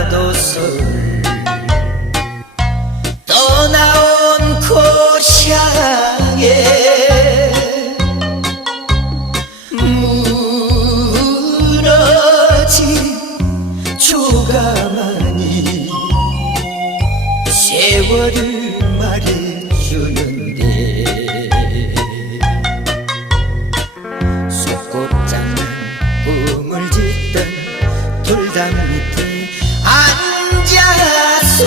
나도 술 떠나온 곳 향해 무너진 조가만이 세월을 말해주는데 속곱장난 꿈을 짓던 돌담 밑에 앉아서